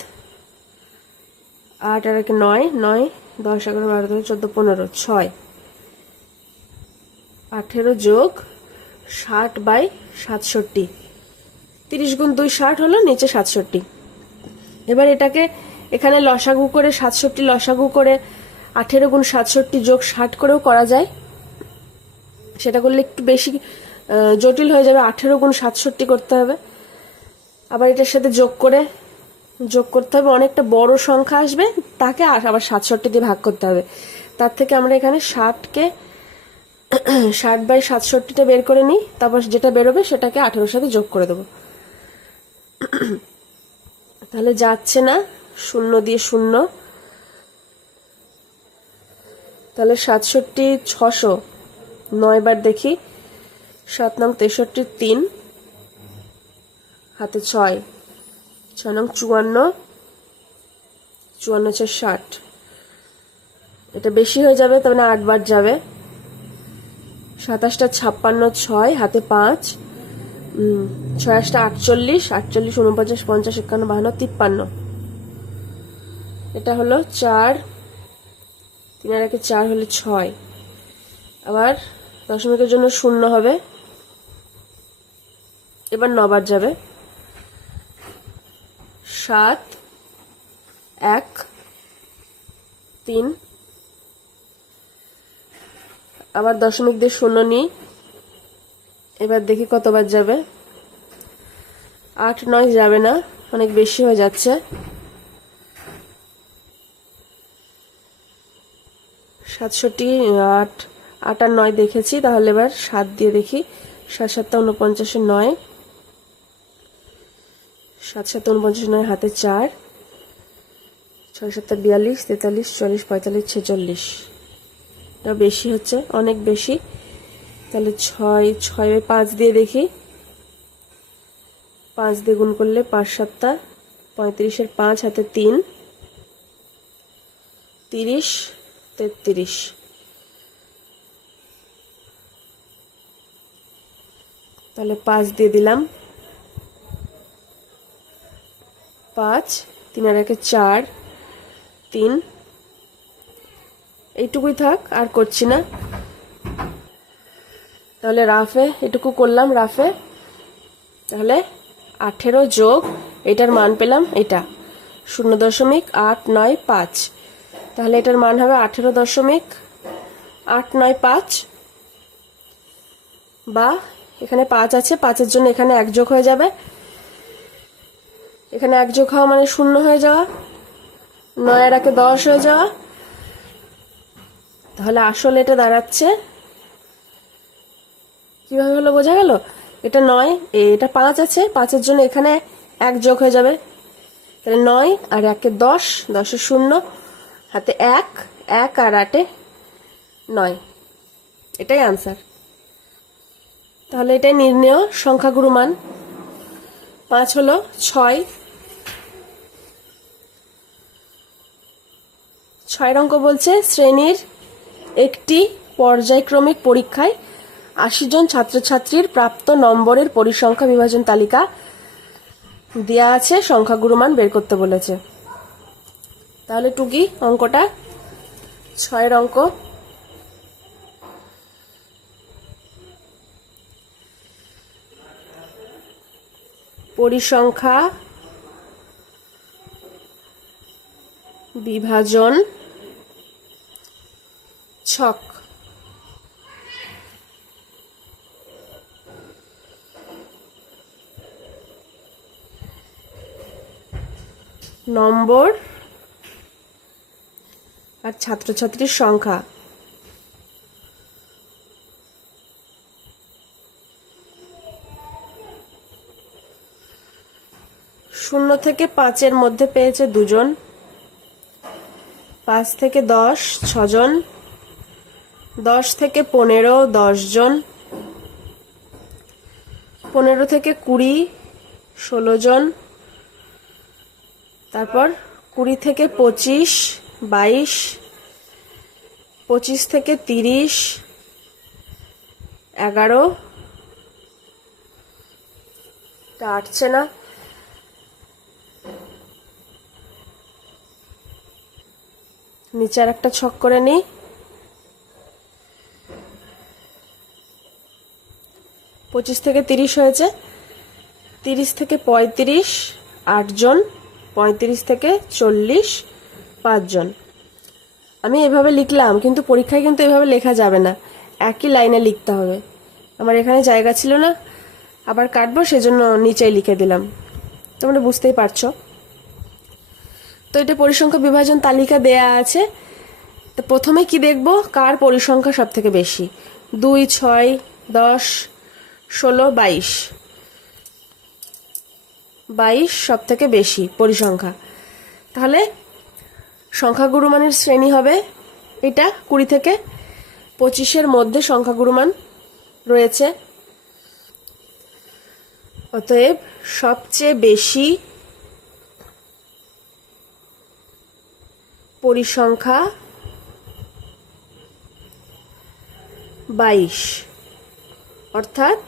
8 আর 1 9 9 10 11 12 13 14 15 6 18 যোগ 60/67, 30 গুণ 2 60 হলো, নিচে 67। এবার এটাকে এখানে লসাগু করে 67 লসাগু করে 18 গুণ 67 যোগ 60 করেও করা যায়। সেটা করলে একটু বেশি জটিল হয়ে যাবে, 18 গুণ 67 করতে হবে। আবার এটার সাথে যোগ করতে হবে, অনেকটা বড় সংখ্যা আসবে, তাকে আবার 67 দিয়ে ভাগ করতে হবে। তার থেকে আমরা এখানে 60কে 60/67টা বের করে নিই, তারপর যেটা বেরোবে সেটাকে 18 সাথে যোগ করে দেবো। তাহলে যাচ্ছে না, 0 দিয়ে 0, তাহলে 67 600 9 বার দেখি, 7 নং 63 3 হাতে 6 6 নং 54 54 6 60, এটা বেশি হয়ে যাবে, তবে না 8 বার যাবে। 27 56 6 হাতে 5 6 48 48 49 50 51 52 53, এটা হলো 4 3 আর 1 4 হলো 6। আবার দশমিকের জন্য 0 হবে, এবার 9 বার যাবে, 7 1 3, আবার দশমিক দিয়ে 0 নিই, এবার দেখি কতবার যাবে, 8 9 যাবে না, অনেক বেশি হয়ে যাচ্ছে, 67 8 8 আর 9 দেখেছি, তাহলে এবার 7 দিয়ে দেখি, 7 7 49 9 7 7 49 9 হাতে 4 6 7 42 43 44 45 46, এটা বেশি হচ্ছে, অনেক বেশি। তাহলে 6 6 5 দিয়ে দেখি, 5 দিয়ে গুণ করলে 5 7 35 এর 5 হাতে 3 30 33, তাহলে 5 দিয়ে দিলাম, 5 3 আর 1 4 3, এইটুকুই থাক, আর করছি না। তাহলে রাফে এটুকু করলাম রাফে। তাহলে 18 যোগ এটার মান পেলাম, এটা 0.895, তাহলে এটার মান হবে 18.895, বা এখানে 5 আছে, 5-এর জন্য এখানে 1 যোগ হয়ে যাবে, এখানে 1 যোগ হওয়া মানে 0 হয়ে যাওয়া, 9 আর 1 10 হয়ে যাওয়া। তাহলে আসলে এটা দাঁড়াচ্ছে, কিভাবে হলো বোঝা গেল, এটা 9, এটা 5 আছে, 5-এর জন্য এখানে 1 যোগ হয়ে যাবে, তাহলে 9 আর 1 10, 10 0 হাতে 1 1 আর 8 9, এটাই আনসার। তাহলে এটাই নির্ণেয় সংখ্যাগুরু মান। 5 হলো 6 অঙ্ক বলছে, শ্রেণীর একটি পর্যায়ক্রমিক পরীক্ষায় 80 জন ছাত্রছাত্রীর প্রাপ্ত নম্বরের পরিসংখ্যা বিভাজন তালিকা দেয়া আছে, সংখ্যাগুরু মান বের করতে বলেছে। তাহলে টুকি অঙ্কটা 6 অঙ্ক। পরিসংখ্যা বিভাজন ছক। নম্বর আর ছাত্রছাত্রীর সংখ্যা। শূন্য থেকে 5-এর মধ্যে পেয়েছে 2 জন, 5 থেকে 10 6 জন, 10 থেকে 15 10 জন, 15 থেকে 20 16 জন, তারপর 20 থেকে 25 22, 25 থেকে 30 11, কাটছে না, নিচে আর একটা ছক করে নিই। 25 থেকে 30 হয়েছে, 30 থেকে 35 8 জন, 35 থেকে 40 5 জন। আমি এভাবে লিখলাম, কিন্তু পরীক্ষায় কিন্তু এভাবে লেখা যাবে না, একই লাইনে লিখতে হবে। আমার এখানে জায়গা ছিল না, আবার কাটবো, সেজন্য নিচেই লিখে দিলাম, তোমরা বুঝতেই পারছো। তো এটা পরিসংখ্যা বিভাজন তালিকা দেয়া আছে। তো প্রথমে কি দেখব, কার পরিসংখ্যা সব থেকে বেশি। 2 6 10 16 22, 22 সব থেকে বেশি পরিসংখ্যা। তাহলে সংখ্যাগুরুমানের শ্রেণী হবে এটা। 20 থেকে 25-এর মধ্যে সংখ্যাগুরুমান রয়েছে, অতএব সবচেয়ে বেশি পরিসংখ্যা 22, অর্থাৎ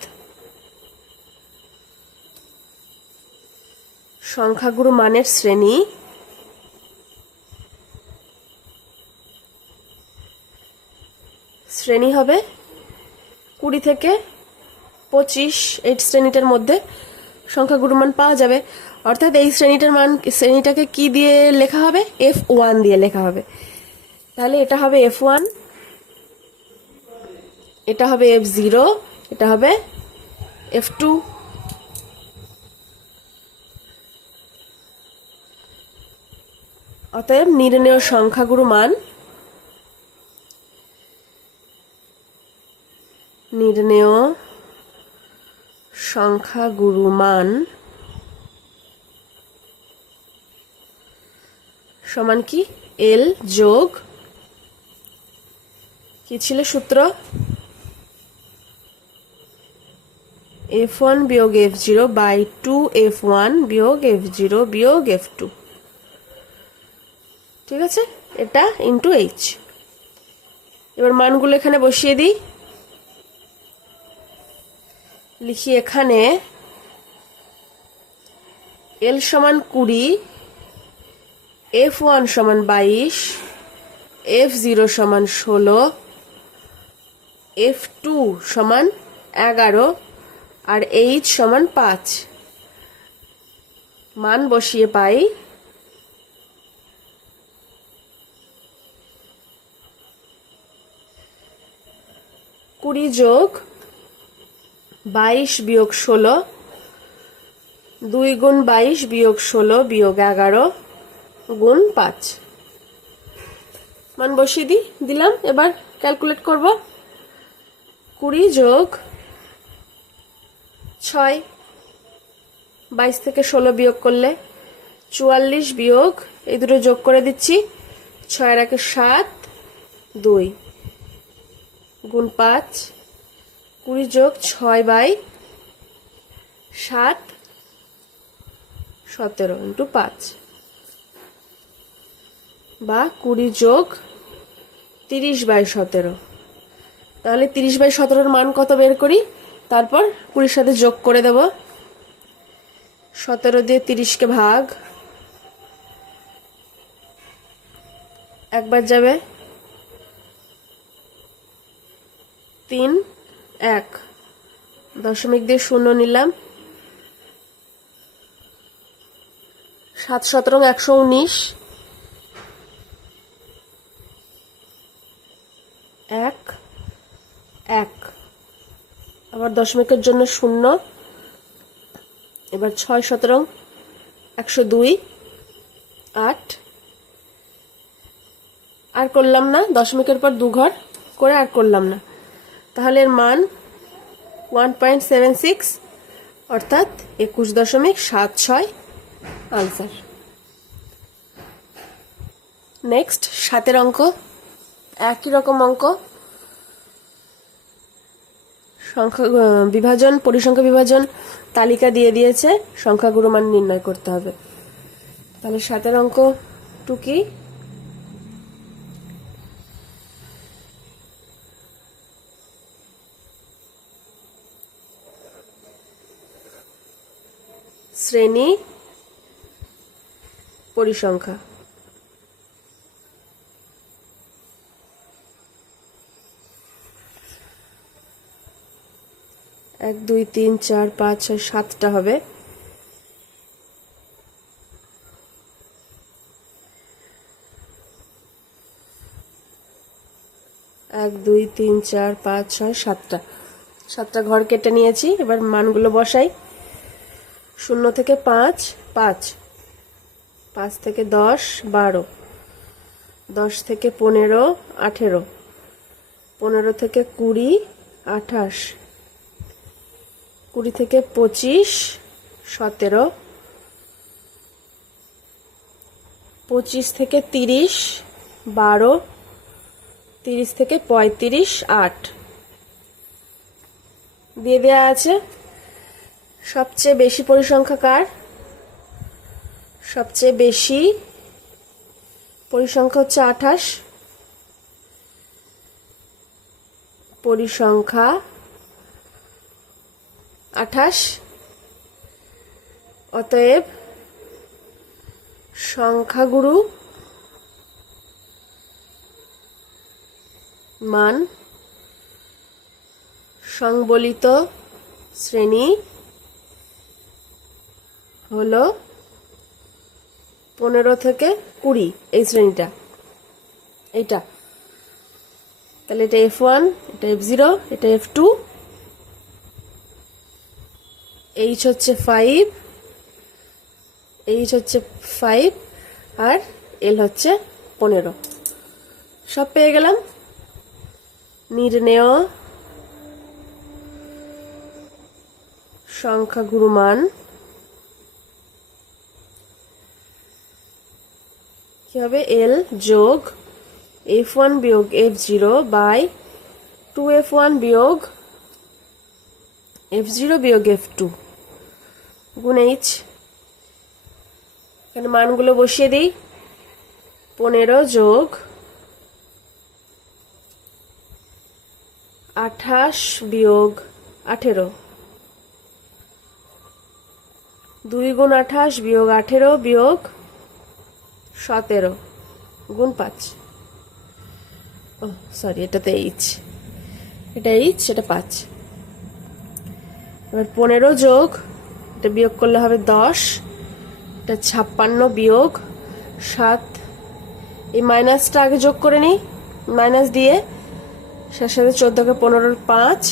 সংখ্যাগুরু মানের শ্রেণী হবে 20 থেকে 25, এই শ্রেণীটার মধ্যে সংখ্যাগুরু মান পাওয়া যাবে। অর্থাৎ এই শ্রেণীটাকে কি দিয়ে লেখা হবে, F1 দিয়ে লেখা হবে। তাহলে এটা হবে F1, এটা হবে F0, এটা হবে F2। অতএব নির্ণেয় সংখ্যাগুরু মান সমান কি, L যোগ কি ছিল সূত্র, F1 বিয়োগ F0 বাই 2F1 বিয়োগ F0 বিয়োগ F2। ঠিক আছে, এটা ইন্টু H। এবার মানগুলো এখানে বসিয়ে দিই। লিখি এখানে L সমান 20, F1 সমান 22, F0 সমান 16, F2 সমান 11 আর H সমান 5। মান বসিয়ে পাই 20 যোগ 22 বিয়োগ 16, 2 গুণ 22 বিয়োগ 16 বিয়োগ 11 গুণ 5। মান বসিয়ে দিলাম। এবার ক্যালকুলেট করব। 20 যোগ 6, 22 থেকে 16 বিয়োগ করলে 44 বিয়োগ, এই দুটো যোগ করে দিচ্ছি, 6 এর একে 7, 2 গুণ 5, 20 যোগ 6 বাই 7 17 ইন্টু 5, বা 20 যোগ 30 বাই 17। তাহলে 30 বাই 17-র মান কত বের করি, তারপর 20-র সাথে যোগ করে দেব। 17 দিয়ে 30-কে ভাগ, একবার যাবে 3 1, দশমিক দিয়ে শূন্য নিলাম, 7 17 119, 1 1, আবার দশমিকের জন্য শূন্য, এবার 6 17 102, 8, আর করলাম না, দশমিকের পর 2 ঘর করে আর করলাম না, তাহলে এর মান 1.76, অর্থাৎ 21.76 আনসার। নেক্সট 7 অঙ্ক, একই রকম অঙ্ক, সংখ্যা বিভাজন, পরিসংখ্যা বিভাজন তালিকা দিয়ে দিয়েছে, সংখ্যাগুরু মান নির্ণয় করতে হবে। তাহলে 7 অঙ্ক টুকি, শ্রেণী পরিসংখ্যা। 1 2 3 4 5 6 7টা হবে। 1 2 3 4 5 6 7টা, 7টা ঘর কেটে নিয়েছি। এবার মানগুলো বসাই। 0 থেকে 5 5, 5 থেকে 10 12, 10 থেকে 15 18, 15 থেকে 20 28, 20 থেকে 25 17, 25 থেকে 30 12, 30 থেকে 35 8 দিয়ে দেয়া আছে। সবচেয়ে বেশি পরিসংখ্যা কার? সবচেয়ে বেশি পরিসংখ্যা হচ্ছে 28, পরিসংখ্যা 28, অতএব সংখ্যাগুরু মান সংবলিত শ্রেণী হলো 15 থেকে 20, এই শ্রেণীটা, এইটা। তাহলে এটা F1, এটা F0, এটা F2, H হচ্ছে 5, H হচ্ছে 5, আর L হচ্ছে 15। সব পেয়ে গেলাম। নির্ণেয় সংখ্যাগুরু মান কি হবে? L যোগ F1 বিয়োগ F0 বাই 2F1 বিয়োগ F0 বিয়োগ F2 গুণ H। এখানে মানগুলো বসিয়ে দিই। 15 যোগ 28 বিয়োগ 18, 2 গুণ 28 বিয়োগ 18 বিয়োগ 17 গুণ 5, ও সরি, এটাতে H, এটা H, এটা 5। এবার 15 যোগ, এটা বিয়োগ করলে হবে 10, এটা 56 বিয়োগ 7, এই মাইনাসটা আগে যোগ করে নিই, মাইনাস দিয়ে সাথে সাথে 14 কে 15 5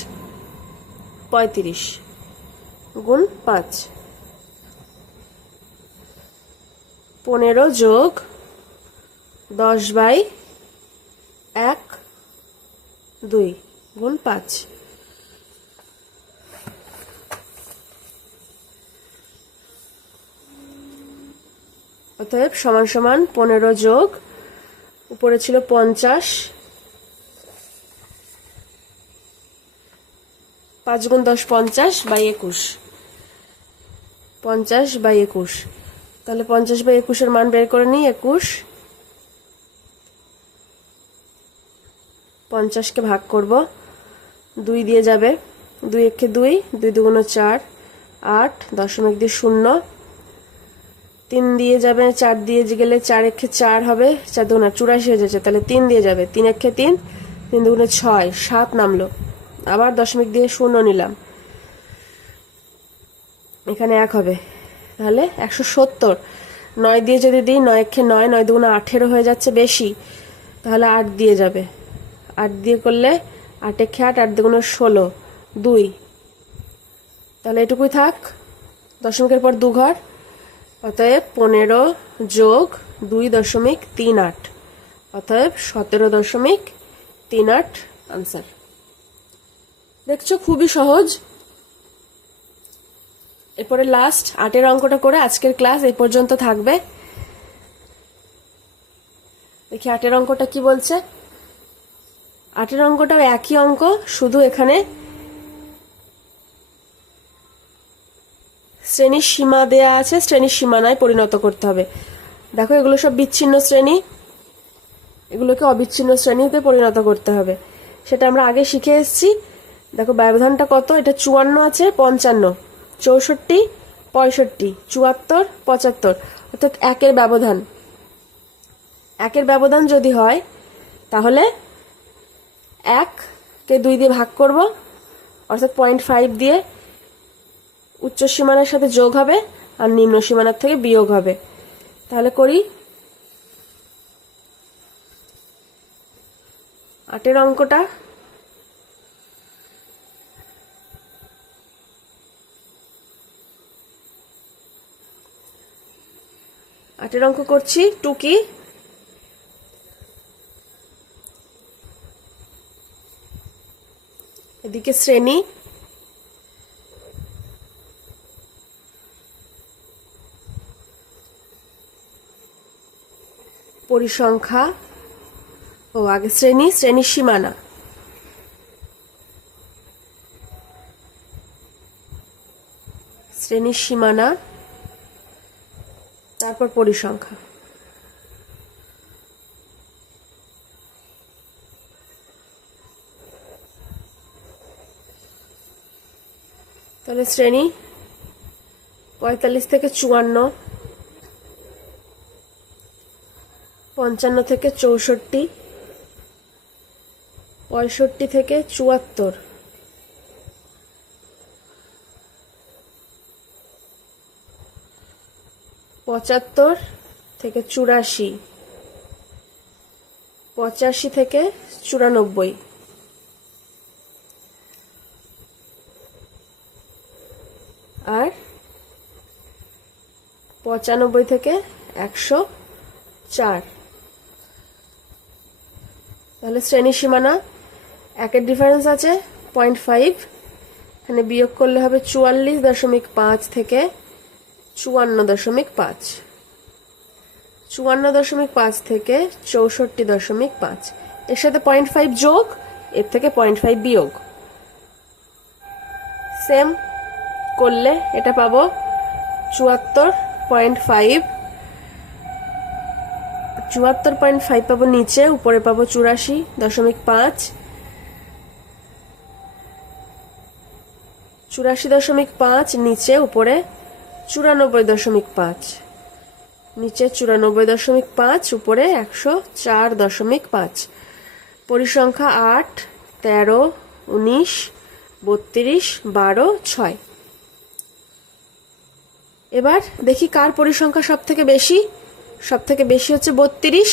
35 গুণ 5, 15 যোগ 10 বাই 1 2 গুণ 5। অতএব সমান সমান 15 যোগ, উপরে ছিল 50, 5 গুণ 10 50 বাই 21, 50 বাই 21। তাহলে 50 বাই 21 এর মান বের করে নিই। 21, 50 কে ভাগ করব, 2 দিয়ে যাবে, 2 একে 2, 2 দুগুণ 4 8, দশমিক দিয়ে 0, 3 দিয়ে যাবে, 4 দিয়ে গেলে 4 একে 4 হবে, 4 দুগুণে 84 হয়ে যাচ্ছে, তাহলে 3 দিয়ে যাবে, 3 একে 3, 3 দুগুণে 6, 7 নামলো। আবার দশমিক দিয়ে 0 নিলাম, এখানে 1 হবে, তাহলে 170। 9 দিয়ে যদি দিই, 9 একে 9, 9 দুগুণে 18 হয়ে যাচ্ছে বেশি, তাহলে 8 দিয়ে যাবে। 8 দিয়ে করলে 8 একে 8, 8 দুগুণে 16, 2, তাহলে এটুকুই থাক। দশমিকের পর 2 ঘর, অতএব 15 যোগ 2.38, অতএব 17.38 আনসার। দেখছো খুবই সহজ। এরপরে লাস্ট 8-এর অঙ্কটা করে আজকের ক্লাস এই পর্যন্ত থাকবে। দেখি 8-এর অঙ্কটা কি বলছে। 8-এর অঙ্কটাও একই অঙ্ক, শুধু এখানে শ্রেণীর সীমা দেয়া আছে, শ্রেণীর সীমানায় পরিণত করতে হবে। দেখো এগুলো সব বিচ্ছিন্ন শ্রেণী, এগুলোকে অবিচ্ছিন্ন শ্রেণীতে পরিণত করতে হবে, সেটা আমরা আগে শিখে এসেছি। দেখো ব্যবধানটা কত, এটা 54 আছে, 55, 64, 65, 74, 75, অর্থাৎ 1-এর ব্যবধান। 1-এর ব্যবধান যদি হয় তাহলে 1কে 2 দিয়ে ভাগ করব, অর্থাৎ 0.5 দিয়ে উচ্চ সীমানার সাথে যোগ হবে আর নিম্ন সীমানার থেকে বিয়োগ হবে। তাহলে করি। 8-এর অঙ্কটা অঙ্ক করছি টুকি। এদিকে শ্রেণী, পরিসংখ্যা, আগে শ্রেণীর সীমানা, তারপর পরিসংখ্যা। তাহলে শ্রেণী 45 থেকে 54, 55 থেকে 64, 65 থেকে 74, 75 থেকে 84, 85 থেকে 94, আর 95 থেকে 104। তাহলে শ্রেণী সীমানা 1-এর ডিফারেন্স আছে 0.5, এখানে বিয়োগ করলে হবে 44.5 থেকে 54.5, 54.5 থেকে 64.5, এর সাথে 0.5 যোগ, এর থেকে 0.5 বিয়োগ। সেম করলে এটা পাবো 74.5, 74.5 পাবো নিচে, উপরে পাবো 84.5, 84.5 নিচে, উপরে 94.5, নিচে 94.5, উপরে 104.5। পরিসংখ্যা 8, 13, 19, 32, 12, 6। এবার দেখি কার পরিসংখ্যা সব থেকে বেশি। সব থেকে বেশি হচ্ছে 32।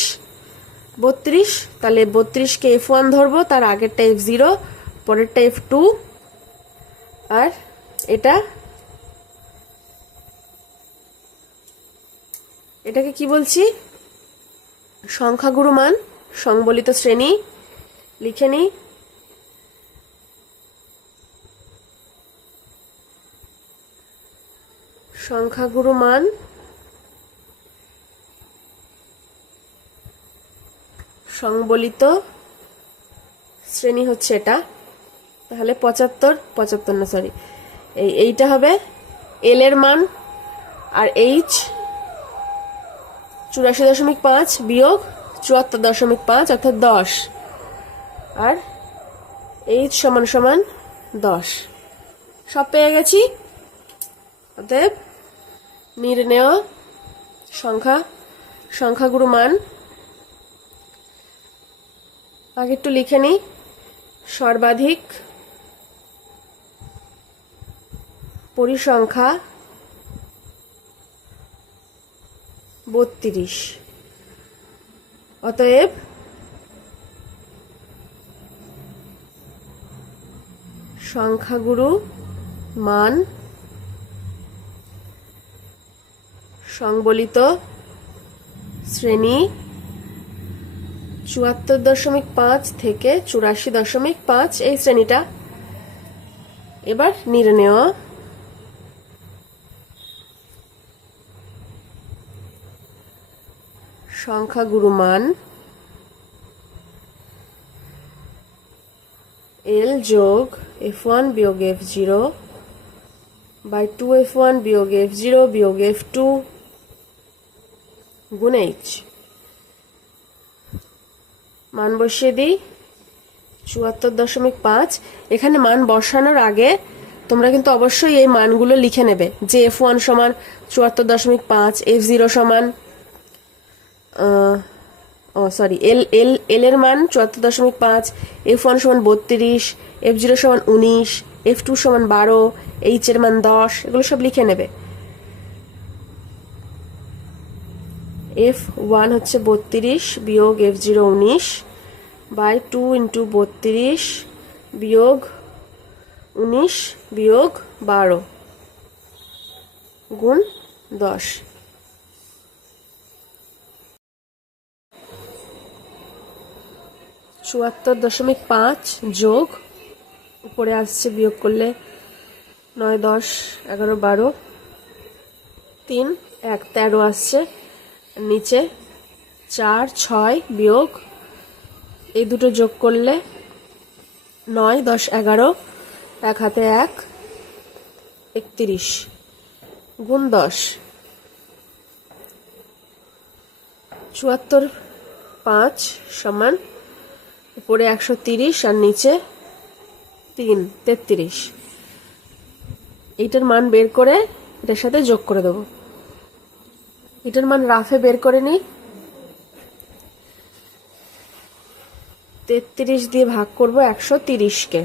তাহলে 32কে F1 ধরবো, তার আগেরটা F0, পরেরটা F2, আর এটাকে কি বলছি, সংখ্যাগুরু মান, সংবলিত শ্রেণী। লিখে নিই, সংখ্যাগুরু মান সংবলিত শ্রেণী হচ্ছে এটা। তাহলে 75 না সরি, এইটা হবে এল এর মান, আর এইচ 84.5 বিয়োগ 74.5 অর্থাৎ 10, আর এইচ সমান 10। সব পেয়ে গেছি। অতএব নির্ণেয় সংখ্যাগুরু মান আগে একটু লিখে নিই। সর্বাধিক পরিসংখ্যা 32, অতএব সংখ্যাগুরু মান সংবলিত শ্রেণী 74.5 থেকে 84.5 এই শ্রেণীটা। এবার নির্ণেয় সংখ্যাগুরু মান L যোগ F1 বিয়োগ F0 বাই 2F1 বিয়োগ F0 বিয়োগ F2 গুণ H। মান বসিয়ে দিই 74.5। এখানে মান বসানোর আগে তোমরা কিন্তু অবশ্যই এই মানগুলো লিখে নেবে, যে F1 সমান 74.5, F0 সমান এল এর মান 74.5, F1 সমান 32, F0 সমান 19, F2 সমান 12, H এর মান 10, এগুলো সব লিখে নেবে। F1 হচ্ছে 32 বিয়োগ F0 19 বাই 2 ইন্টু 32 বিয়োগ 19 বিয়োগ 12 গুণ 10। (74.5) যোগ উপরে আসছে বিয়োগ করলে 9, 10, 11, 12, 3, 1, 13 আসছে, নিচে 4, 6 বিয়োগ এই দুটো যোগ করলে 9, 10, 11, এক হাতে 1, 31 গুণ 10। 74.5 সমান উপরে 130 আর নিচে 3, 33। এইটার মান বের করে এটার সাথে যোগ করে দেবো। এটার মান রাফে বের করে নিই। 33 দিয়ে ভাগ করব 130-কে,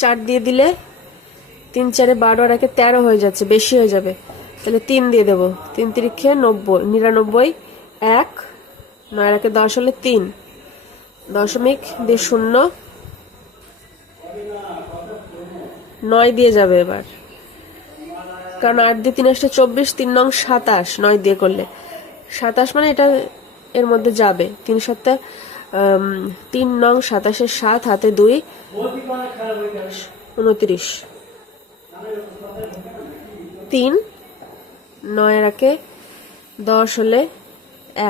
4 দিয়ে দিলে 3, 4, 12 আর 1, 13 হয়ে যাচ্ছে, বেশি হয়ে যাবে, তাহলে 3 দিয়ে দেবো। 3 তিরিখে 90, 99, 1, 9 আর 1, 10 হলে 3, দশমিক দিয়ে 0, 9 দিয়ে যাবে এবার, কারণ 8 দিয়ে 3 আসলে 24, 3 নং 27, 9 দিয়ে করলে 27, মানে এটা এর মধ্যে যাবে। 3 7, 3 নং 27, 7 হাতে 2, 29, 3, 9 আর 1, 10 হলে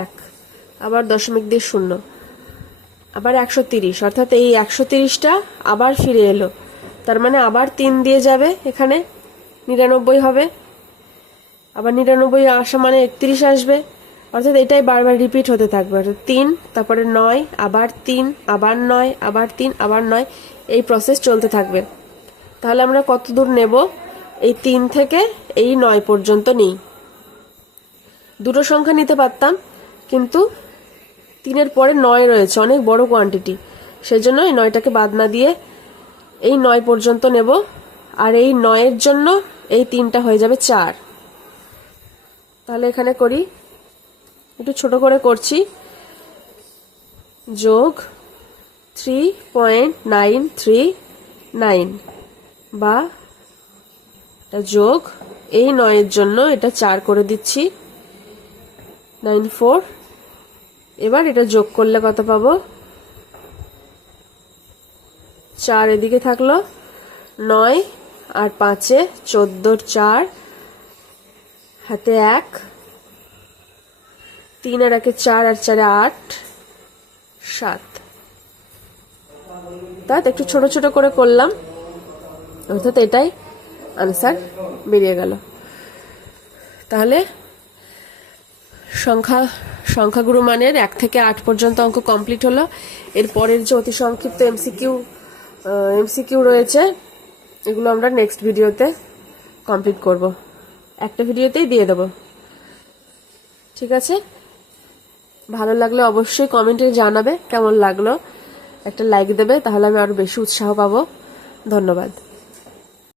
1, আবার দশমিক দিয়ে 0, আবার 130, অর্থাৎ এই 130টা আবার ফিরে এলো, তার মানে আবার 3 দিয়ে যাবে, এখানে 99 হবে, আবার 99 আসা মানে 31 আসবে, অর্থাৎ এটাই বারবার রিপিট হতে থাকবে। অর্থাৎ 3, তারপরে 9, আবার 3, আবার 9, আবার 3, আবার 9, এই প্রসেস চলতে থাকবে। তাহলে আমরা কত দূর নেব? এই 3 থেকে এই 9 পর্যন্ত নিই। দুটো সংখ্যা নিতে পারতাম, কিন্তু 3-এর পরে 9 রয়েছে, অনেক বড় কোয়ান্টিটি, সেজন্য এই 9টাকে বাদ না দিয়ে এই 9 পর্যন্ত নেব। আর এই 9-এর জন্য এই 3টা হয়ে যাবে 4। তাহলে এখানে করি, একটু ছোট করে করছি, যোগ 3.939 বা যোগ এই 9-এর জন্য এটা 4 করে দিচ্ছি, 94। এবার এটা যোগ করলে কত পাবো? 4 এদিকে থাকলো, 9 আর 5-এ 14, 4 হাতে 1, 3 আর 1, 4 আর 4, 8, 7। তাই একটু ছোট ছোট করে করলাম, অর্থাৎ এটাই আনসার বেরিয়ে গেল। তাহলে সংখ্যাগুরু মানের 1 থেকে 8 পর্যন্ত অঙ্ক কমপ্লিট হলো। এর পরের যে অতি সংক্ষিপ্ত এমসিকিউ রয়েছে, এগুলো আমরা নেক্সট ভিডিওতে কমপ্লিট করব। একটা ভিডিওতেই দিয়ে দেবো। ঠিক আছে, ভালো লাগলে অবশ্যই কমেন্টে জানাবে কেমন লাগলো, একটা লাইক দেবে, তাহলে আমি আরো বেশি উৎসাহ পাবো। ধন্যবাদ।